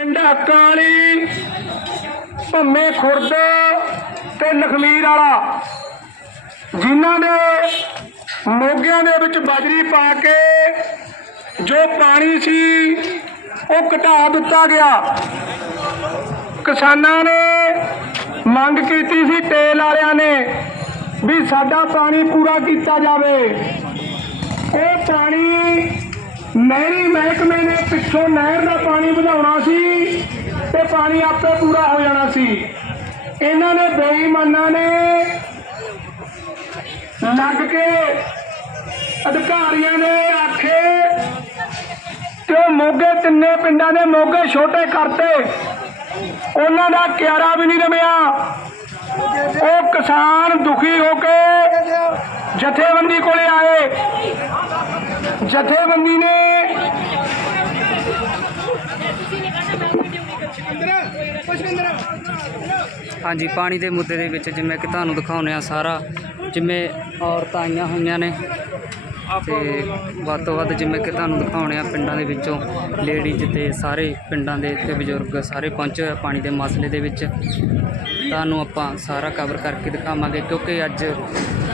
ਪਿੰਡ ਅਕਾਲੀ ਭੰਮੇ ਖੁਰਦ ਤੇ ਲਖਮੀਰ ਵਾਲਾ। ਜਿਨ੍ਹਾਂ ਨੇ ਮੋਗਿਆਂ ਦੇ ਵਿੱਚ ਬਾਜਰੀ ਪਾ ਕੇ ਜੋ ਪਾਣੀ ਸੀ, ਉਹ ਘਟਾ ਦਿੱਤਾ ਗਿਆ। ਕਿਸਾਨਾਂ ਨੇ ਮੰਗ ਕੀਤੀ ਸੀ, ਤੇਲ ਵਾਲਿਆਂ ਨੇ, ਵੀ ਸਾਡਾ ਪਾਣੀ ਪੂਰਾ ਕੀਤਾ ਜਾਵੇ। ਇਹ ਪਾਣੀ ਨਹਿਰੀ ਮਹਿਕਮੇ ਨੇ ਪਿੱਛੋਂ ਨਹਿਰ ਦਾ ਪਾਣੀ ਵਧਾਉਣਾ ਸੀ। ਤੇ ਪਾਣੀ ਆਪੇ ਪੂਰਾ ਹੋ ਜਾਣਾ ਸੀ। ਇਹਨਾਂ ਨੇ ਬੇਈਮਾਨਾਂ ਨੇ ਲੱਗ ਕੇ ਅਧਿਕਾਰੀਆਂ ਨੇ ਆਖੇ ਕਿ ਉਹ ਮੋਗੇ ਤਿੰਨੇ ਪਿੰਡਾਂ ਦੇ ਮੋਗੇ ਛੋਟੇ ਕਰਤੇ। ਉਹਨਾਂ ਦਾ ਕਿਆਰਾ ਵੀ ਨਹੀਂ ਰਮਿਆ। ਉਹ ਕਿਸਾਨ ਦੁਖੀ ਹੋ ਕੇ ਜਥੇਬੰਦੀ ਕੋਲੇ ਆਏ। ਜਥੇਬੰਦੀ ਨੇ ਹਾਂਜੀ, ਪਾਣੀ ਦੇ ਮੁੱਦੇ ਦੇ ਵਿੱਚ ਜਿਵੇਂ ਕਿ ਤੁਹਾਨੂੰ ਦਿਖਾਉਂਦੇ ਆ ਸਾਰਾ, ਜਿਵੇਂ ਔਰਤਾਂ ਆਈਆਂ ਹੋਈਆਂ ਨੇ ਤੇ ਵੱਧ ਤੋਂ ਵੱਧ ਜਿਵੇਂ ਕਿ ਤੁਹਾਨੂੰ ਦਿਖਾਉਂਦੇ ਆ ਪਿੰਡਾਂ ਦੇ ਵਿੱਚੋਂ ਲੇਡੀਜ਼ ਤੇ ਸਾਰੇ ਪਿੰਡਾਂ ਦੇ ਤੇ ਬਜ਼ੁਰਗ ਸਾਰੇ ਪਹੁੰਚੇ ਹੋਏ ਪਾਣੀ ਦੇ ਮਸਲੇ ਦੇ ਵਿੱਚ। ਤੁਹਾਨੂੰ ਆਪਾਂ ਸਾਰਾ ਕਵਰ ਕਰਕੇ ਦਿਖਾਵਾਂਗੇ ਕਿਉਂਕਿ ਅੱਜ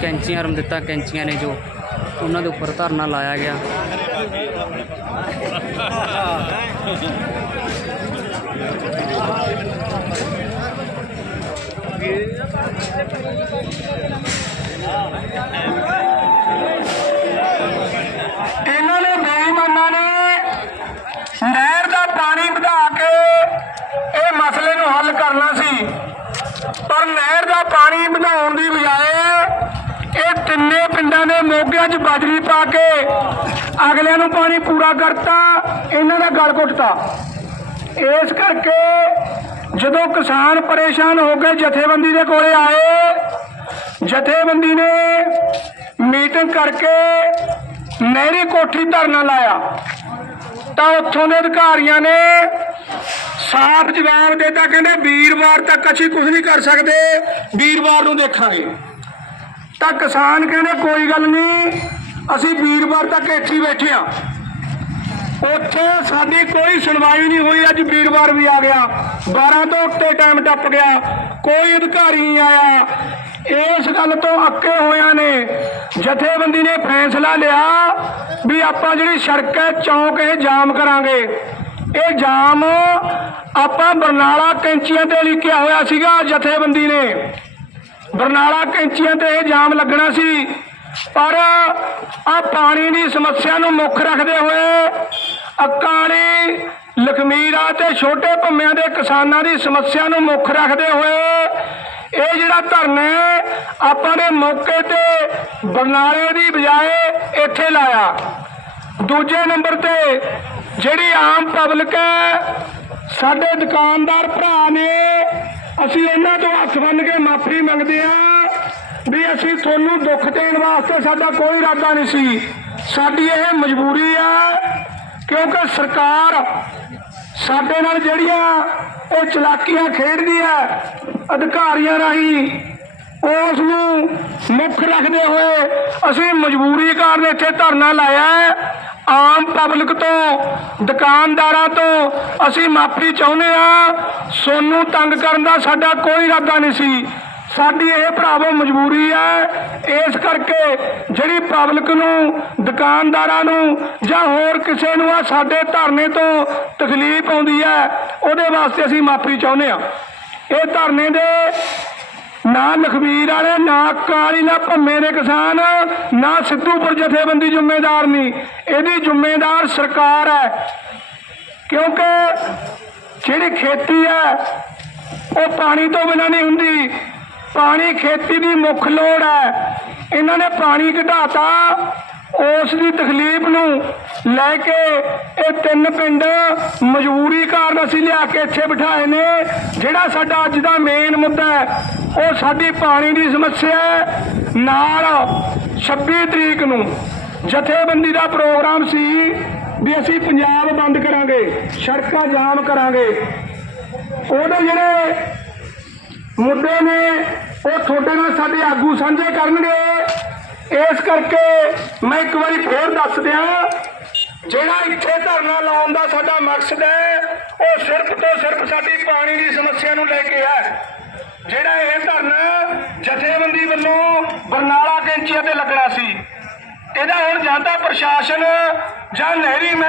ਕੈਂਚੀਆਂ ਰਮ ਦਿੱਤਾ ਕੈਂਚੀਆਂ ਨੇ ਜੋ ਉਹਨਾਂ ਦੇ ਉੱਪਰ ਧਰਨਾ ਲਾਇਆ ਗਿਆ ਇਹਨਾਂ ਨੇ ਬੇਈਮਾਨਾਂ ਨੇ ਨਹਿਰ ਦਾ ਪਾਣੀ ਵਧਾ ਕੇ ਇਹ ਮਸਲੇ ਨੂੰ ਹੱਲ ਕਰਨਾ ਸੀ। ਪਰ ਨਹਿਰ ਦਾ ਪਾਣੀ ਵਧਾਉਣ ਦੀ ਬਜਾਏ ਇਹ ਤਿੰਨੇ ਪਿੰਡਾਂ ਦੇ ਮੋਗਿਆਂ 'ਚ ਬਾਜਰੀ ਪਾ ਕੇ ਅਗਲਿਆਂ ਨੂੰ ਪਾਣੀ ਪੂਰਾ ਕਰਤਾ, ਇਹਨਾਂ ਦਾ ਗਲ ਘੁੱਟਤਾ। ਇਸ ਕਰਕੇ ਜਦੋਂ ਕਿਸਾਨ ਪਰੇਸ਼ਾਨ ਹੋ ਕੇ ਜਥੇਬੰਦੀ ਦੇ ਕੋਲੇ ਆਏ, ਜਥੇਬੰਦੀ ਨੇ ਮੀਟਿੰਗ ਕਰਕੇ ਨਹਿਰੀ ਕੋਠੀ ਧਰਨਾ ਲਾਇਆ। ਤਾਂ ਉੱਥੋਂ ਦੇ ਅਧਿਕਾਰੀਆਂ ਨੇ ਸਾਫ਼ ਜਵਾਬ ਦਿੱਤਾ, ਕਹਿੰਦੇ ਵੀਰਵਾਰ ਤੱਕ ਅਸੀਂ ਕੁਝ ਨਹੀਂ ਕਰ ਸਕਦੇ, ਵੀਰਵਾਰ ਨੂੰ ਦੇਖਾਂਗੇ। ਤਾਂ ਕਿਸਾਨ ਕਹਿੰਦੇ ਕੋਈ ਗੱਲ ਨਹੀਂ, ਅਸੀਂ ਵੀਰਵਾਰ ਤੱਕ ਇੱਥੇ ਬੈਠੇ ਆ ਉੱਥੇ ਸਾਡੀ ਕੋਈ ਸੁਣਵਾਈ ਨਹੀਂ ਹੋਈ, ਅੱਜ ਵੀਰਵਾਰ ਵੀ ਆ ਗਿਆ। 12 ਤੋਂ ਉੱਤੇ ਟਾਈਮ ਟੱਪ ਗਿਆ, ਕੋਈ ਅਧਿਕਾਰੀ ਨਹੀਂ ਆਇਆ। ਇਸ ਗੱਲ ਤੋਂ ਅੱਕੇ ਹੋਇਆਂ ਨੇ, ਜਥੇਬੰਦੀ ਨੇ ਫੈਸਲਾ ਲਿਆ ਵੀ ਆਪਾਂ ਜਿਹੜੀ ਸੜਕ ਹੈ, ਚੌਂਕ ਇਹ ਜਾਮ ਕਰਾਂਗੇ। ਇਹ ਜਾਮ ਆਪਾਂ ਬਰਨਾਲਾ ਕੈਂਚੀਆਂ ਤੇ ਲਿਖਿਆ ਹੋਇਆ ਸੀਗਾ ਜਥੇਬੰਦੀ ਨੇ। ਬਰਨਾਲਾ ਕੈਂਚੀਆਂ ਤੇ ਇਹ ਜਾਮ ਲੱਗਣਾ ਸੀ, ਪਰ ਆ ਪਾਣੀ ਦੀ ਸਮੱਸਿਆ ਨੂੰ ਮੁੱਖ ਰੱਖਦੇ ਹੋਏ ਅਕਾਲੀ, ਲਖਮੀਰਾ ਤੇ ਛੋਟੇ ਭੰਮਿਆਂ ਦੇ ਕਿਸਾਨਾਂ ਦੀ ਸਮੱਸਿਆ ਨੂੰ ਮੁੱਖ ਰੱਖਦੇ ਹੋਏ ਇਹ ਜਿਹੜਾ ਧਰਨਾ ਆਪਾਂ ਨੇ ਮੌਕੇ ਤੇ ਬਰਨਾਲੇ ਦੀ ਬਜਾਏ ਇੱਥੇ ਲਾਇਆ। ਦੂਜੇ ਨੰਬਰ ਤੇ ਜਿਹੜੀ ਆਮ ਪਬਲਿਕ ਹੈ, ਸਾਡੇ ਦੁਕਾਨਦਾਰ ਭਰਾ ਨੇ, ਅਸੀਂ ਇਹਨਾਂ ਤੋਂ ਹੱਥ ਬੰਨ ਕੇ ਮਾਫੀ ਮੰਗਦੇ ਹਾਂ ਵੀ ਅਸੀਂ ਤੁਹਾਨੂੰ ਦੁੱਖ ਦੇਣ ਵਾਸਤੇ ਸਾਡਾ ਕੋਈ ਇਰਾਦਾ ਨਹੀਂ ਸੀ। ਸਾਡੀ ਇਹ ਮਜਬੂਰੀ ਆ, ਕਿਉਂਕਿ ਸਰਕਾਰ ਸਾਡੇ ਨਾਲ ਜਿਹੜੀਆਂ ਉਹ ਚਲਾਕੀਆਂ ਖੇਡਦੀ ਹੈ ਅਧਿਕਾਰੀਆਂ ਰਾਹੀਂ ਉਸ ਨੂੰ ਮੁੱਖ ਰੱਖਦੇ ਹੋਏ ਅਸੀਂ ਮਜਬੂਰੀ ਕਾਰਨ ਇੱਥੇ ਧਰਨਾ ਲਾਇਆ ਹੈ। ਆਮ ਪਬਲਿਕ ਤੋਂ, ਦੁਕਾਨਦਾਰਾਂ ਤੋਂ ਅਸੀਂ ਮਾਫੀ ਚਾਹੁੰਦੇ ਹਾਂ। ਸੋਨੂੰ ਤੰਗ ਕਰਨ ਦਾ ਸਾਡਾ ਕੋਈ ਇਰਾਦਾ ਨਹੀਂ ਸੀ। ਸਾਡੀ ਇਹ ਭਰਾਵੋ ਮਜਬੂਰੀ ਹੈ, ਇਸ ਕਰਕੇ ਜਿਹੜੀ ਪਬਲਿਕ ਨੂੰ, ਦੁਕਾਨਦਾਰਾਂ ਨੂੰ ਜਾਂ ਹੋਰ ਕਿਸੇ ਨੂੰ ਆ ਸਾਡੇ ਧਰਨੇ ਤੋਂ ਤਕਲੀਫ ਆਉਂਦੀ ਹੈ, ਉਹਦੇ ਵਾਸਤੇ ਅਸੀਂ ਮਾਫੀ ਚਾਹੁੰਦੇ ਹਾਂ। ਇਹ ਧਰਨੇ ਦੇ ਨਾ ਲਖਵੀਰ ਵਾਲੇ, ਨਾ ਕਾਲੀ, ਨਾ ਭੰਮੇ ਦੇ ਕਿਸਾਨ, ਨਾ ਸਿੱਧੂਪੁਰ ਜਥੇਬੰਦੀ ਜ਼ਿੰਮੇਦਾਰ ਨਹੀਂ। ਇਹਦੀ ਜ਼ਿੰਮੇਦਾਰ ਸਰਕਾਰ ਹੈ। ਕਿਉਂਕਿ ਜਿਹੜੀ ਖੇਤੀ ਹੈ, ਉਹ ਪਾਣੀ ਤੋਂ ਬਿਨਾਂ ਨਹੀਂ ਹੁੰਦੀ। ਪਾਣੀ ਖੇਤੀ ਦੀ ਮੁੱਖ ਲੋੜ ਹੈ। ਇਹਨਾਂ ਨੇ ਪਾਣੀ ਘਟਾਤਾ। ਉਸ ਦੀ ਤਕਲੀਫ ਨੂੰ ਲੈ ਕੇ ਇਹ ਤਿੰਨ ਪਿੰਡ ਮਜਬੂਰੀ ਕਾਰਨ ਅਸੀਂ ਲਿਆ ਕੇ ਇੱਥੇ ਬਿਠਾਏ ਨੇ। ਜਿਹੜਾ ਸਾਡਾ ਅੱਜ ਦਾ ਮੇਨ ਮੁੱਦਾ ਹੈ, ਉਹ ਸਾਡੀ ਪਾਣੀ ਦੀ ਸਮੱਸਿਆ ਹੈ। ਨਾਲ 26 ਤਰੀਕ ਨੂੰ ਜਥੇਬੰਦੀ ਦਾ ਪ੍ਰੋਗਰਾਮ ਸੀ ਵੀ ਅਸੀਂ ਪੰਜਾਬ ਬੰਦ ਕਰਾਂਗੇ, ਸੜਕਾਂ ਜਾਮ ਕਰਾਂਗੇ। ਉਹਦੇ ਜਿਹੜੇ ਮੁੱਦੇ ਨੇ ਉਹ ਤੁਹਾਡੇ ਨਾਲ ਸਾਡੇ ਆਗੂ ਸਾਂਝੇ ਕਰਨਗੇ। ਇਸ ਕਰਕੇ ਮੈਂ ਇੱਕ ਵਾਰੀ ਫੇਰ ਦੱਸ ਦਿਆਂ, ਜਿਹੜਾ ਇੱਥੇ ਧਰਨਾ ਲਾਉਣ ਦਾ ਸਾਡਾ ਮਕਸਦ ਹੈ, ਉਹ ਸਿਰਫ ਤੋਂ ਸਿਰਫ ਸਾਡੀ ਪਾਣੀ ਦੀ ਸਮੱਸਿਆ ਨੂੰ ਲੈ ਕੇ ਹੈ। ਜਿਹੜਾ ਇਹ ਧਰਨਾ ਜਥੇਬੰਦੀ ਵੱਲੋਂ ਬਰਨਾਲਾ ਕੈਂਚੀਆਂ ਤੇ ਲੱਗਣਾ ਸੀ। ਇਹਦਾ ਹੁਣ ਜਾਂ ਤਾਂ ਪ੍ਰਸ਼ਾਸਨ ਜਾਂ ਨਹਿਰੀ ਮਹਿ